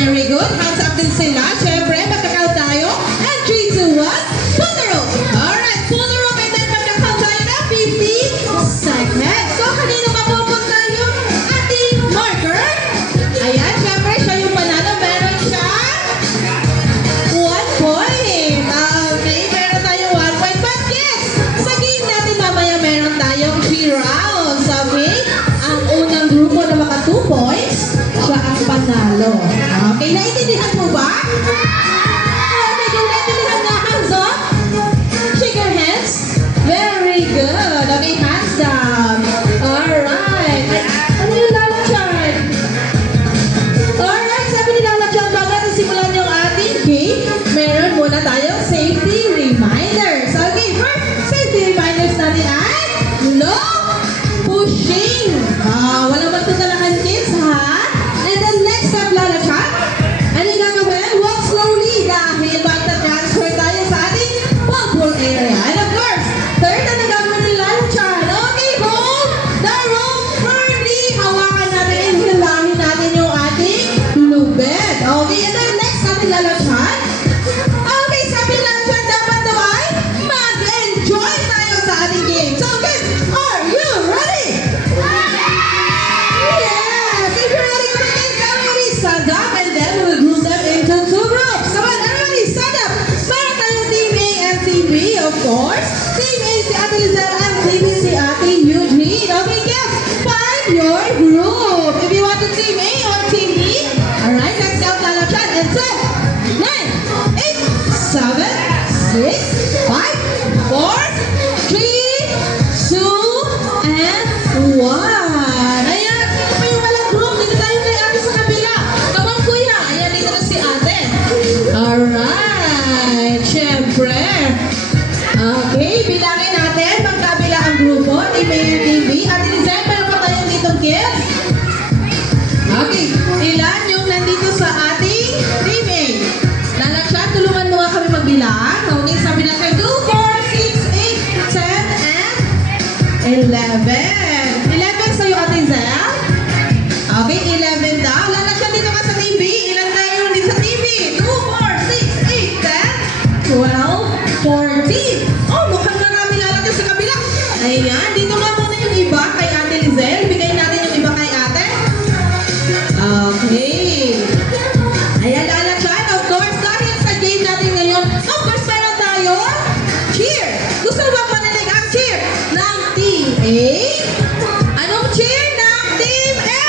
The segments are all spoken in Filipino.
Very good. Hands up din sila. Siyempre, magkakount tayo. And 3, 2, 1. Pull the rope. Alright, pull the rope and then magkakount tayo na 50 seconds. So, kanino mapupunta yung ating marker? Ayan, siyempre, siya yung panalo. Meron siya 1 point. Okay, meron tayo 1 point. But yes, sa game natin mamaya meron tayong 3 rounds. Okay? Ang unang grupo na maka 2 points, siya ang panalo. Okay, naiintindihan mo ba? Medyo naiintindihan na. Hands up. Shake your hands. Very good. Okay, hands down. Alright. Ano yung lalakyan? Alright, sabi ni lalakyan, bago natin simulan yung ating game, meron muna tayong safety reminders. Okay, first safety reminders natin ay no pushing. Wala magtutalakan kids, ha? And then next up, lalakyan, ano yung gagawin? Walk slowly dahil magta-transfer tayo sa ating ball area. And of course, third na gagawin ni lalakyan. Okay, hold the rope firmly. Hawakan natin and hilangin natin yung ating lubid. Okay, and then next natin lalakyan. Okay, sabi ni lalakyan, dapat daw ay mag-enjoy tayo sa ating game. So, kids, are you ready? Yes! If you're ready, kids, everybody stand up and then we'll group them into 2 groups. Come on, everybody stand up. Meron tayong Team A and Team B, of course. Team A si Ate Lizelle and Team B si Ate Eugene. Okay, kids, find your group. If you want to Team A or Team B, alright, let's count lalakyan. And 10, 9, 8, 7, 6, 5, 4, 3, 2, and 1. Ayan, sino pa yung walang group? Dito tayo kay ate sa kabila. Come on, kuya. Ayan, dito na si ate. Alright, syempre. Okay, bilangin natin. Magkabila ang grupo. Team A and Team B. Ate Lizelle, meron pa tayong ditong kids? Okay, ilan yung nandito sa ating Team A? Lalakyan, tulungan mo nga kami magbilang. Okay, sabi natin 2, 4, 6, 8, 10, and 11. 11 sa'yo, Ate Zelle? Okay, 11 daw. Lalakyan dito ka sa Team B. Ilan tayo dito sa Team B? 2, 4, 6, 8, 10, 12, 14. Oh, mukhang marami lalakyan sa kabila. Ayan, dito nga muna yung iba kay Ate Lizelle. Bigay natin yung iba kay ate. Okay. Ayan, lalakyan. Of course, dahil sa game natin ngayon, of course, meron tayo cheer. Gusto mo ba panilig ang cheer ng Team A? Anong cheer ng Team A?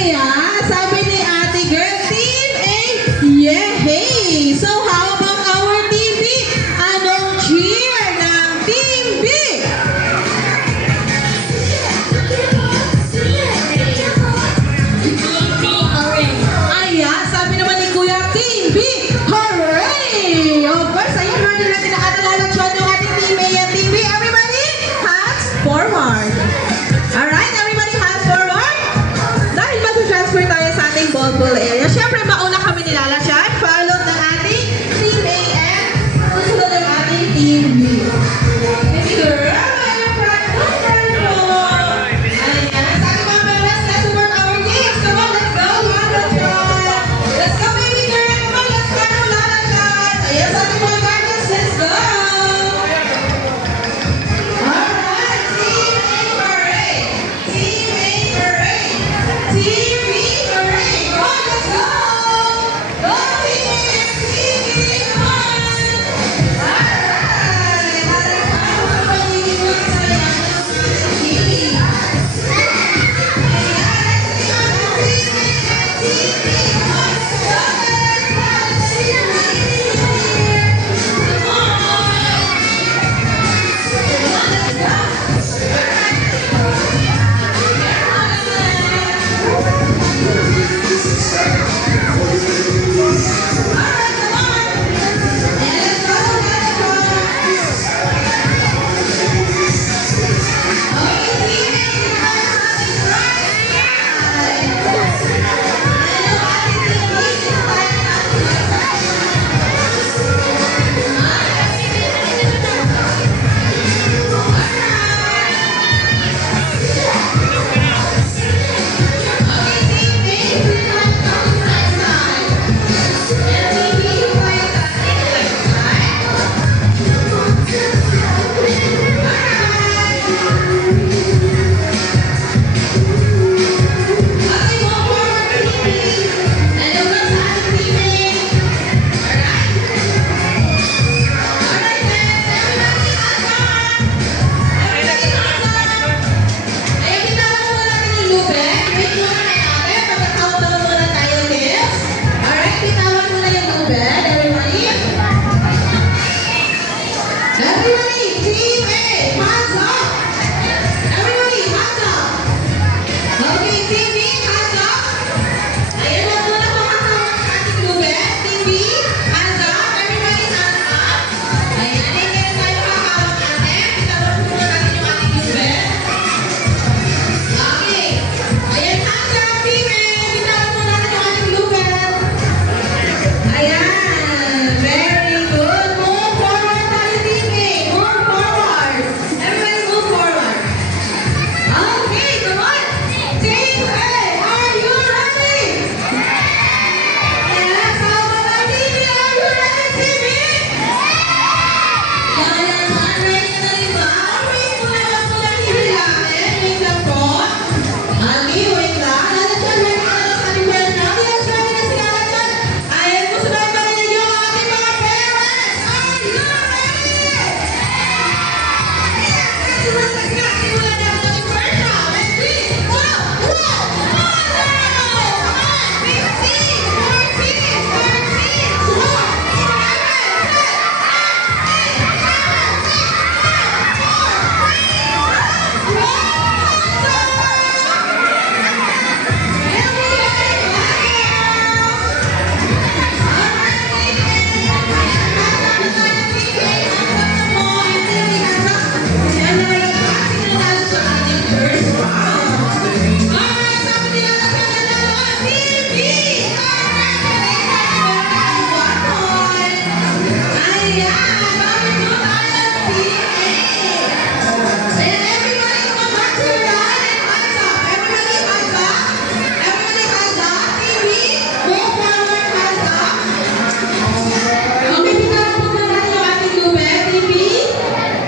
Ayan, sabi ni ate girl, Team A, yehey! So how about our Team B? Anong cheer ng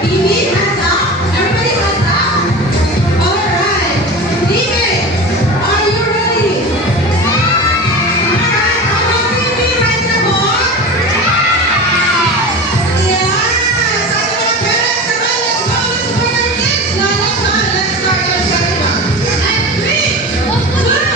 TV, hands up. Everybody hands up. Alright. TV, are you ready? Alright, come on, TV, raise the ball. Yes! Sa ating mga parents naman, let's go! Let's go our kids! Let's start our second one. And 3, 2, 1,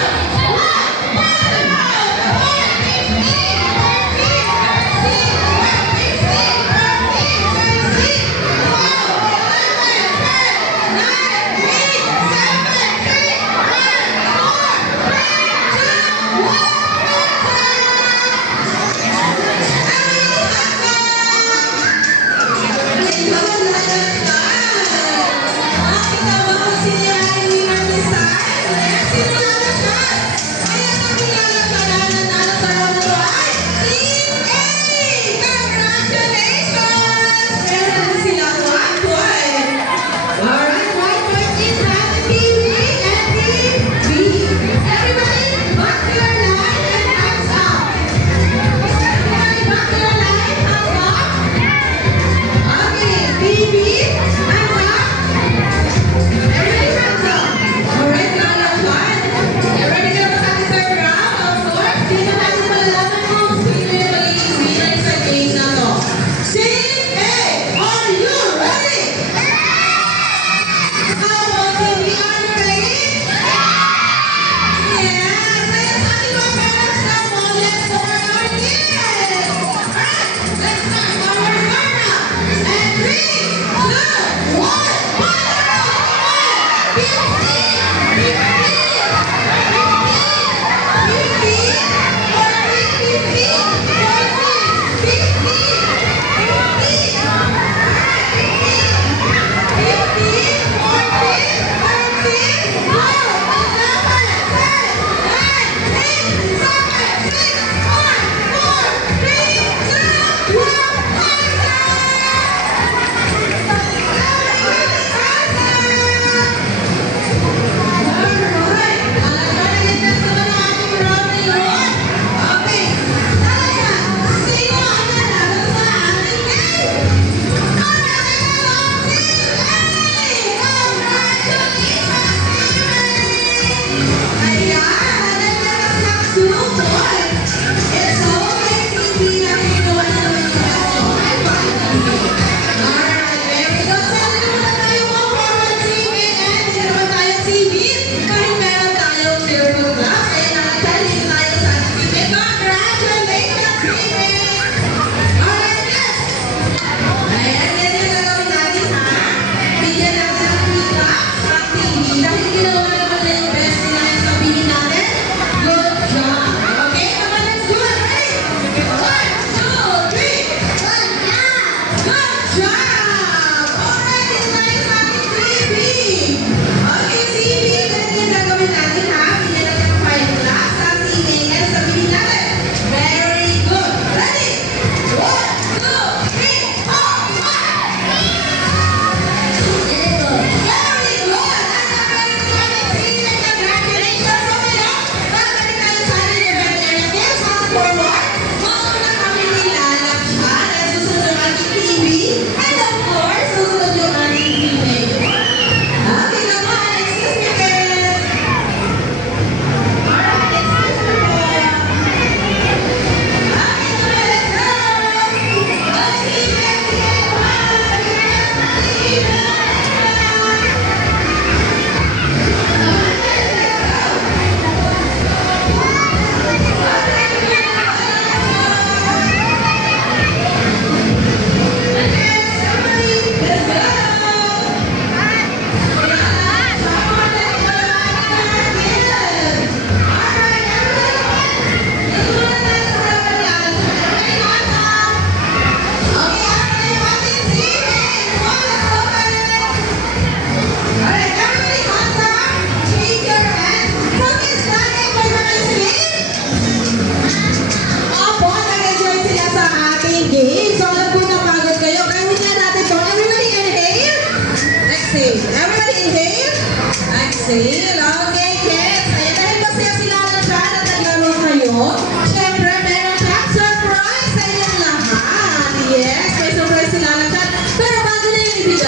Exhale. Okay, kids. Ayan, dahil masaya sila na dyan at naglaro kayo. Siyempre, meron tayong surprise sa inyong lahat. Yes, may surprise sila na dyan. Pero bago na yung ibigay,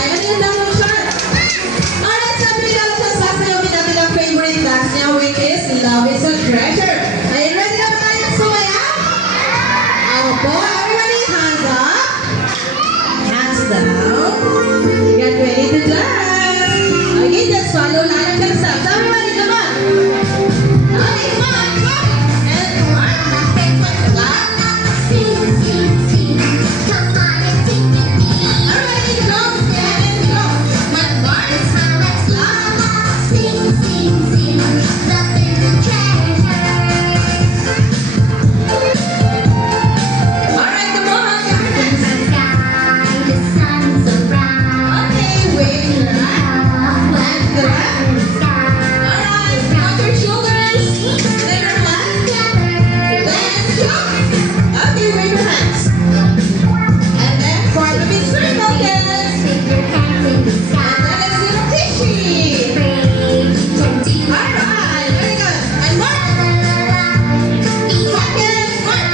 Alright, drop your shoulders. Then your hands. Then jump. Okay, wave your hands. And then form a big circle, kids. And then let's do the fishy. Alright, very good. And mark. Mark, kids, mark.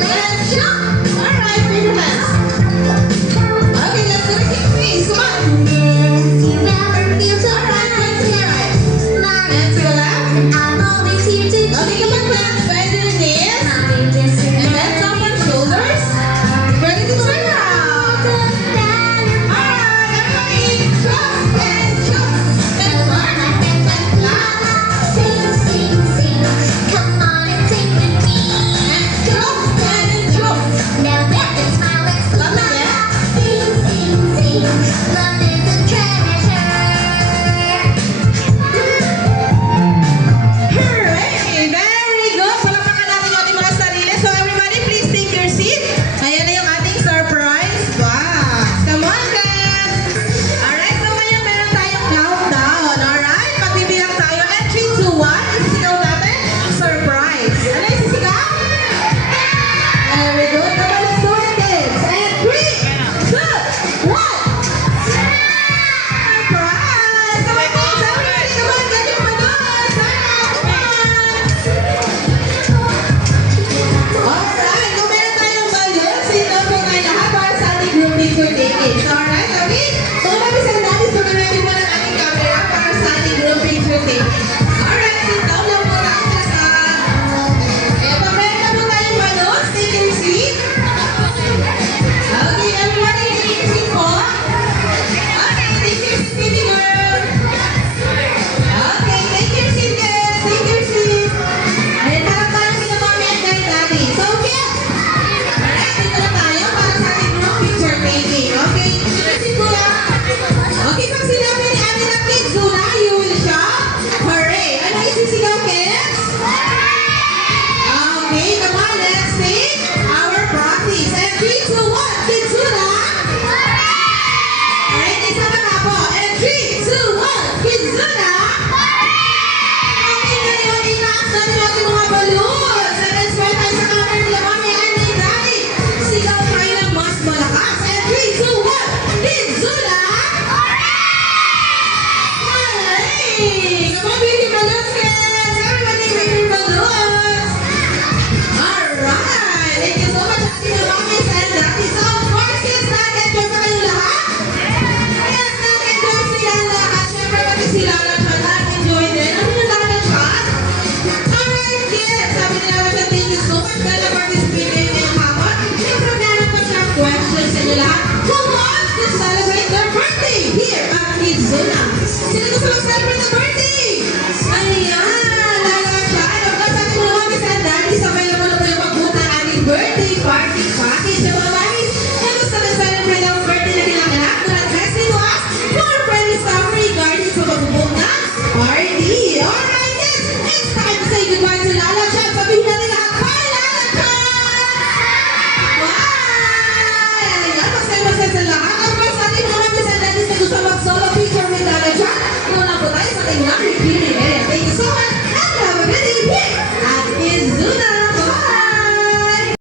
Let's jump. Alright, wave your hands. Okay, let's do the kick face. Come on. Alright, turn to the right. And to the left. Okay, come on, friends. Bend your knees. And then top on shoulders. Ready to turn around. Alright, everybody. Jump and jump. And mark. And clap. And jump and jump. Love Hooray! Very good! Palakpakan natin yung ating mga sarili. So everybody, please take your seat. Ayan na yung ating surprise box. Come on, guys! Alright, so ngayon meron tayong countdown. Alright, pagbibilang tayo. And 3, 2, 1. Isisigaw natin. Surprise! Ano yung isisigaw? Very good. Come on, let's do it, kids. And 3, 2, 1. Surprise! Come on, kids. Everybody, come on. Get your balloons. Come on. Alright, kung meron tayong balloons, sino po tayo lahat para sa ating group picture taking. So, alright, okay? So, kung mabisang natin, so ready po ng ating camera para sa ating group picture taking. Alright, sit down lang po tayo sa... Ayan, pag meron na po tayong balloons, take your seat. Okay, everybody, take your seat po. Okay, take your seat, baby girl. Okay, take your seat, kids. Take your seat. Ayan, harap tayo sila mommy and daddy. So, kids, alright, dito na tayo para sa ating group picture taking. Okay, take your seat, kuya. Okay, pag sinabi ni Ate na kids, Zuna, you will shout, hooray. Ano isisigaw, kids? Okay, come on, let's take our practice. And 3, 2, 1, kids, Zuna. Alright, isa pa nga po. And 3, 2, 1, kids, Zuna. Okay, ngayon, itaas natin yung ating mga balloons. And then, spread tayo sa camera nila, mommy and daddy. Sigaw tayo ng mas malakas. And 3, 2, 1, kids, Zuna. Hooray! Come on, baby balloons, kids. Everybody, baby balloons. Alright! Thank you so much, ating mga mommies and daddies. So, of course, kids, nag-enjoy pa kayo lahat? Yes, nag-enjoy sila lahat. Siyempre, pati sila nag-enjoy din. Ano yung nag-chat? Alright, kids. Sabi nila naman, thank you so much dahil na-participate kayo ngayong hapon. Siyempre, meron pa siyang questions sa inyo lahat. Who wants to celebrate their birthday here at Kids Zona? Sino gusto mag-celebrate the birthday?